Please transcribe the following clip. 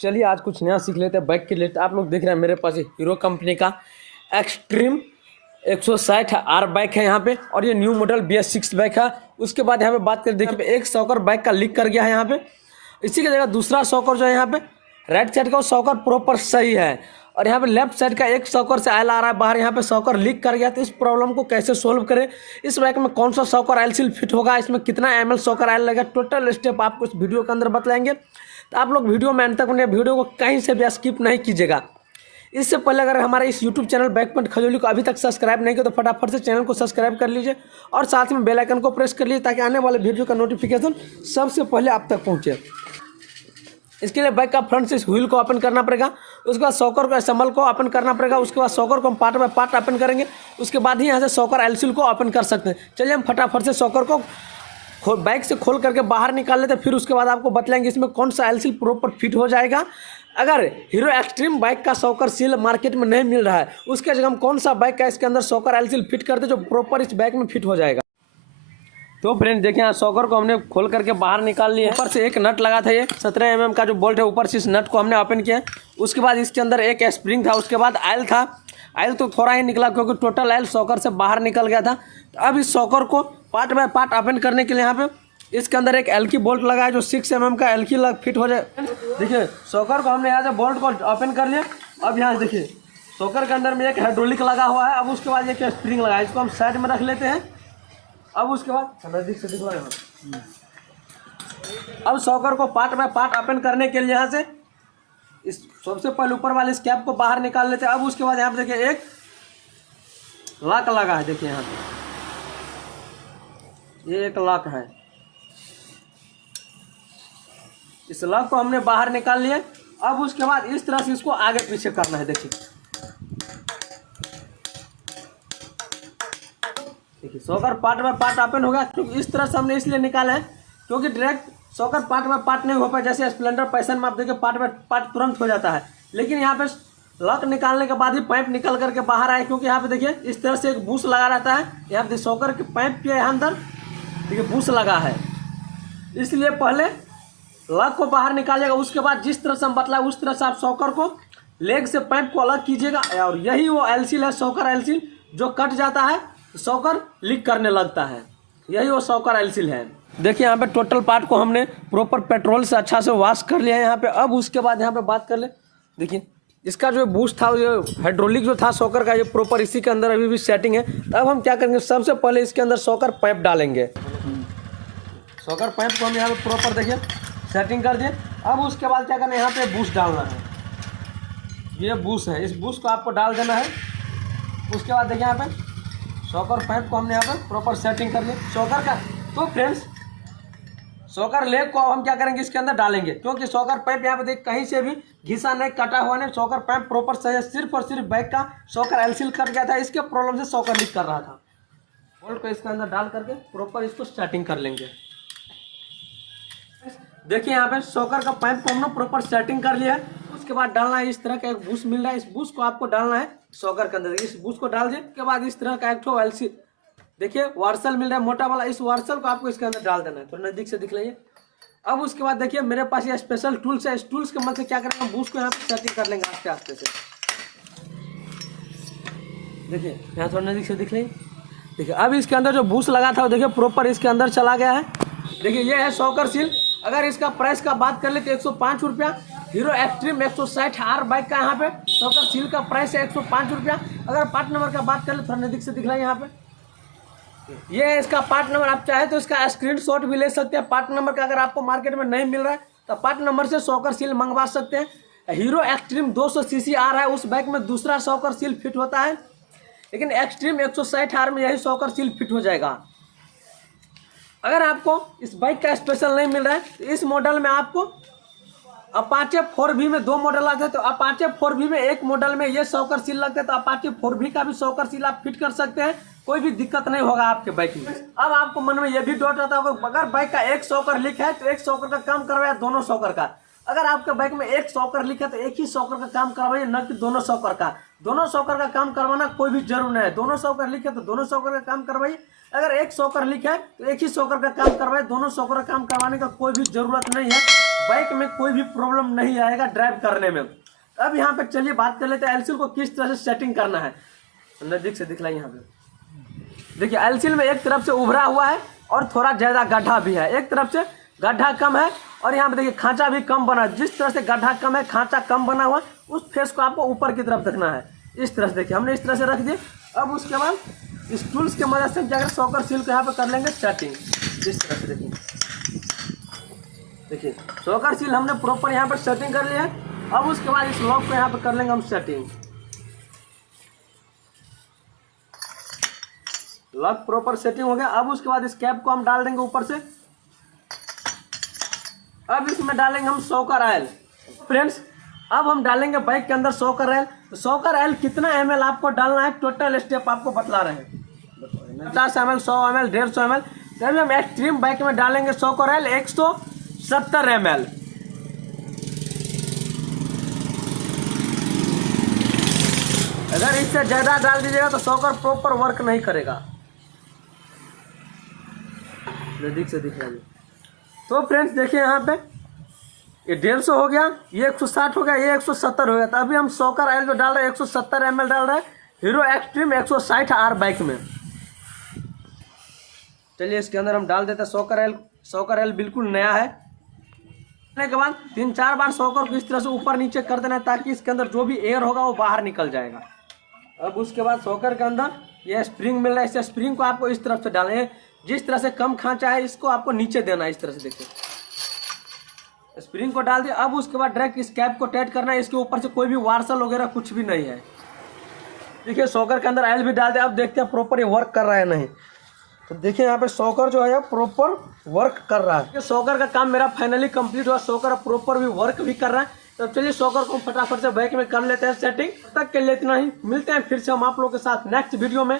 चलिए आज कुछ नया सीख लेते हैं बाइक के लिए। आप लोग देख रहे हैं मेरे पास हीरो कंपनी का एक्सट्रीम 160 आर बाइक है यहाँ पे, और ये न्यू मॉडल BS6 बाइक है। उसके बाद यहाँ पे बात करें, देखिए एक शॉकर बाइक का लीक कर गया है यहाँ पे। इसी की जगह दूसरा शॉकर जो है यहाँ पे राइट साइड का वो शॉकर प्रॉपर सही है, और यहाँ पे लेफ्ट साइड का एक शॉकर से ऑयल आ रहा है बाहर। यहाँ पे शॉकर लीक कर गया, तो इस प्रॉब्लम को कैसे सोल्व करें, इस बाइक में कौन सा शॉकर ऑयल सील फिट होगा, इसमें कितना ml शॉकर ऑयल लगेगा, टोटल स्टेप आपको इस वीडियो के अंदर बतलाएंगे। तो आप लोग वीडियो में अंत तक उन्हें वीडियो को कहीं से भी स्किप नहीं कीजिएगा। इससे पहले अगर हमारे इस YouTube channel bike point Khajauli को अभी तक सब्सक्राइब नहीं किया तो फटाफट से चैनल को सब्सक्राइब कर लीजिए और साथ में बेल आइकन को प्रेस कर लीजिए, ताकि आने वाले वीडियो का नोटिफिकेशन सबसे पहले आप तक पहुँचे। इसके लिए बाइक का फ्रंट से इस व्हील को ओपन करना पड़ेगा, उसके बाद शॉकर को असम्बल को ओपन करना पड़ेगा, उसके बाद शॉकर को हम पार्ट बाय पार्ट ओपन करेंगे, उसके बाद ही यहाँ से शॉकर ऑयल सील को ओपन कर सकते हैं। चलिए हम फटाफट से शॉकर को बाइक से खोल करके बाहर निकाल लेते हैं, फिर उसके बाद आपको बतलाएंगे इसमें कौन सा ऑयल सील प्रॉपर फिट हो जाएगा। अगर हीरो एक्सट्रीम बाइक का शॉकर सील मार्केट में नहीं मिल रहा है, उसके जगह हम कौन सा बाइक का इसके अंदर शॉकर ऑयल सील फिट करते जो प्रॉपर इस बाइक में फिट हो जाएगा। तो फ्रेंड देखिए यहाँ शॉकर को हमने खोल करके बाहर निकाल लिया। ऊपर से एक नट लगा था, ये 17 mm का जो बोल्ट है, ऊपर से इस नट को हमने ओपन किया। उसके बाद इसके अंदर एक स्प्रिंग था, उसके बाद ऑयल था। ऑयल तो थोड़ा ही निकला क्योंकि टोटल ऑयल शॉकर से बाहर निकल गया था। तो अब इस शॉकर को पार्ट बाय पार्ट ओपन करने के लिए यहाँ पे इसके अंदर एक एल्की बोल्ट लगा है, जो 6 mm का एल्की फिट हो जाए। देखिए शॉकर को हमने यहाँ से बोल्ट को ओपन कर लिया। अब यहाँ देखिए शॉकर के अंदर में एक हाइड्रोलिक लगा हुआ है। अब उसके बाद एक स्प्रिंग लगा है, इसको हम साइड में रख लेते हैं। अब उसके बाद नजदीक से दिखवा रहे हैं। अब शॉकर को पार्ट बाय पार्ट ओपन करने के लिए यहाँ से इस सबसे पहले ऊपर वाले इस कैप को बाहर निकाल लेते हैं। अब उसके बाद यहाँ पे देखिए एक लॉक लगा है, देखिए यहाँ पे ये एक लॉक है। इस लॉक को हमने बाहर निकाल लिया। अब उसके बाद इस तरह से इसको आगे पीछे करना है। देखिए shocker part by part open होगा, क्योंकि इस तरह से हमने इसलिए निकाला है क्योंकि direct shocker part by part नहीं हो पाए। जैसे स्प्लेंडर पैशन में आप देखिए पार्ट बाय पार्ट तुरंत हो जाता है, लेकिन यहाँ पे लॉक निकालने के बाद ही पाइप निकल करके बाहर आए, क्योंकि यहाँ पे देखिए इस तरह से एक बूस लगा रहता है। यहाँ पे शॉकर के पाइप के अंदर देखिए बूस लगा है, इसलिए पहले लॉक को बाहर निकालिएगा। उसके बाद जिस तरह से हम बतलाए उस तरह से आप शॉकर को लेग से पाइप को अलग कीजिएगा, और यही वो ऑयल सील है, शॉकर ऑयल सील जो कट जाता है शॉकर लीक करने लगता है, यही वो शॉकर ऑयल सील है। देखिए यहाँ पे टोटल पार्ट को हमने प्रॉपर पेट्रोल से अच्छा से वॉश कर लिया है यहाँ पे। अब उसके बाद यहाँ पे बात कर ले, देखिए इसका जो बूस्ट था, ये हाइड्रोलिक जो था शॉकर का, ये प्रॉपर इसी के अंदर अभी भी सेटिंग है। तो अब हम क्या करेंगे, सबसे पहले इसके अंदर शॉकर पाइप डालेंगे। शॉकर पाइप को हम यहाँ पे प्रॉपर देखिए सेटिंग कर दिए। अब उसके बाद क्या करना है, यहाँ पे बूस्ट डालना है। ये बूस्ट है, इस बूस्ट को आपको डाल देना है। उसके बाद देखिए यहाँ पे शॉकर पाइप को हमने यहाँ पर प्रॉपर सेटिंग कर लिया शॉकर का। तो फ्रेंड्स शॉकर लेग को हम क्या करेंगे, इसके अंदर डालेंगे, क्योंकि शॉकर पाइप यहाँ पे देख कहीं से भी घिसा नहीं, कटा हुआ नहीं, शॉकर पाइप प्रॉपर सही है। सिर्फ और सिर्फ बाइक का शॉकर ऑयल सील कट गया था, इसके प्रॉब्लम से शॉकर लीक कर रहा था। बोल्ट को इसके अंदर डाल करके प्रॉपर इसको सेटिंग कर लेंगे। देखिए यहाँ पे शॉकर का पाइप को हमने प्रॉपर सेटिंग कर लिया है। उसके बाद डालना है, इस तरह का एक बूस्ट मिल रहा है, इस बूस्ट को आपको डालना है शॉकर के अंदर। इस बूस्ट को डाल दिए के बाद इस तरह का एक ठो ऑयल सील देखिए वार्सल मिल रहा है मोटा वाला, इस वार्सल को आपको इसके अंदर डाल देना है। तो नजदीक से दिख लीजिए। अब उसके बाद देखिए मेरे पास ये स्पेशल टूल्स है, इस टूल्स के मदद से क्या करेंगे, हम बूस्ट को यहाँ पे सेटिंग कर लेंगे आस्ते आस्ते से। देखिए यहाँ थोड़ा नजदीक से दिख लीजिए। देखिए अब इसके अंदर जो बूस्ट लगा था वो देखिए प्रॉपर इसके अंदर चला गया है। देखिए ये है शॉकर सील। अगर इसका प्राइस का बात कर ले तो 105 रुपया। हीरो एक्सट्रीम 160 आर बाइक का यहाँ पे शॉकर सील का प्राइस है 105 रुपया। अगर पार्ट नंबर का बात कर ले, थोड़ा नजदीक से दिख रहा है यहाँ पे, ये है इसका पार्ट नंबर। आप चाहे तो इसका स्क्रीनशॉट भी ले सकते हैं पार्ट नंबर का। अगर आपको मार्केट में नहीं मिल रहा है तो पार्ट नंबर से शॉकर सील मंगवा सकते हैं। हीरो एक्सट्रीम 200 cc आर है, उस बाइक में दूसरा शॉकर सील फिट होता है, लेकिन एक्सट्रीम 160 आर में यही शॉकर सील फिट हो जाएगा। अगर आपको इस बाइक का स्पेशल नहीं मिल रहा है तो इस मॉडल में आपको अपाचे 4V में 2 मॉडल आते हैं। तो अपाचे 4V में एक मॉडल में ये शॉकर सील लगता है, तो अपाचे 4V का भी शॉकर सील आप फिट कर सकते हैं, कोई भी दिक्कत नहीं होगा आपके बाइक में। अब आपको मन में ये भी डाउट आता होगा, अगर बाइक का एक शॉकर लीक है तो एक शॉकर का काम करवाया दोनों शॉकर का। अगर आपके बाइक में एक शॉकर लीक है तो एक ही शॉकर का काम करवाइए, न कि दोनों शॉकर का। दोनों शॉकर का काम करवाना कोई भी जरूर नहीं है। दोनों शॉकर लीक है तो दोनों शॉकर का काम करवाइए। अगर एक शॉकर लीक है तो एक ही शॉकर का काम करवाइए, दोनों शॉकर का काम करवाने का कोई भी जरूरत नहीं है। बाइक में कोई भी प्रॉब्लम नहीं आएगा ड्राइव करने में। अब यहाँ पे चलिए बात कर लेते हैं एलसील को किस तरह से सेटिंग करना है। नजदीक से दिखलाई यहाँ पे देखिए, एलसील में एक तरफ से उभरा हुआ है और थोड़ा ज़्यादा गड्ढा भी है, एक तरफ से गड्ढा कम है और यहाँ पे देखिए खांचा भी कम बना है। जिस तरह से गड्ढा कम है, खांचा कम बना हुआ, उस फेस को आपको ऊपर की तरफ रखना है। इस तरह से देखिए हमने इस तरह से रख दिए। अब उसके बाद इस टूल्स के मदद से जाकर शॉकर सील को यहाँ पे कर लेंगे सेटिंग। इस तरह से देखिए शॉकर सील हमने प्रॉपर यहाँ पर सेटिंग कर लिया है। अब उसके बाद इस लॉक को यहाँ पे कर लेंगे हम सेटिंग। लॉक प्रॉपर सेटिंग हो गया। अब उसके बाद इस कैप को हम डाल देंगे ऊपर से। अब इसमें डालेंगे हम शॉकर ऑयल। फ्रेंड्स अब हम डालेंगे बाइक के अंदर शॉकर ऑयल। तो शॉकर ऑयल कितना ml आपको डालना है, टोटल स्टेप आपको बतला रहे हैं। 50 ml, 100 ml, 150 ml। तभी हम एक्सट्रीम बाइक में डालेंगे शॉकर ऑयल 170 ml। अगर इससे ज्यादा डाल दीजिएगा तो शॉकर प्रॉपर वर्क नहीं करेगा। नजदीक से दिख रहा है। तो फ्रेंड्स देखिए यहाँ पे ये 150 हो गया, ये 160 हो गया, ये 170 हो गया। तो अभी हम शॉकर ऑयल जो डाल रहे हैं 170 ml डाल रहे हैं हीरो एक्सट्रीम 160 R बाइक में। चलिए इसके अंदर हम डाल देते हैं शॉकर ऑयल। शॉकर ऑयल बिल्कुल नया है। के बाद 3-4 बार शॉकर को इस तरह से ऊपर नीचे कर देना है ताकि इसके अंदर जो भी एयर होगा वो बाहर निकल जाएगा। अब उसके बाद शॉकर के अंदर ये स्प्रिंग मिल रहा है, इस स्प्रिंग को आपको इस तरफ से डालना है। जिस तरह से कम खांचा है इसको आपको नीचे देना है। इस तरह से देखिए स्प्रिंग को डाल दिया। अब उसके बाद डायरेक्ट इस कैप को टाइट करना है। इसके ऊपर से कोई भी वार्सल वगैरह कुछ भी नहीं है। देखिए शॉकर के अंदर ऑयल भी डाल दिया। अब देखते हैं प्रॉपर ये वर्क कर रहा है नहीं। तो देखिए यहाँ पे शॉकर जो है प्रॉपर वर्क कर रहा है। शॉकर का काम मेरा फाइनली कंप्लीट हुआ। शॉकर प्रॉपर भी वर्क भी कर रहा है। तो चलिए शॉकर को फटाफट से बाइक में कर लेते हैं सेटिंग। तब तक के लिए इतना ही। मिलते हैं फिर से हम आप लोगों के साथ नेक्स्ट वीडियो में।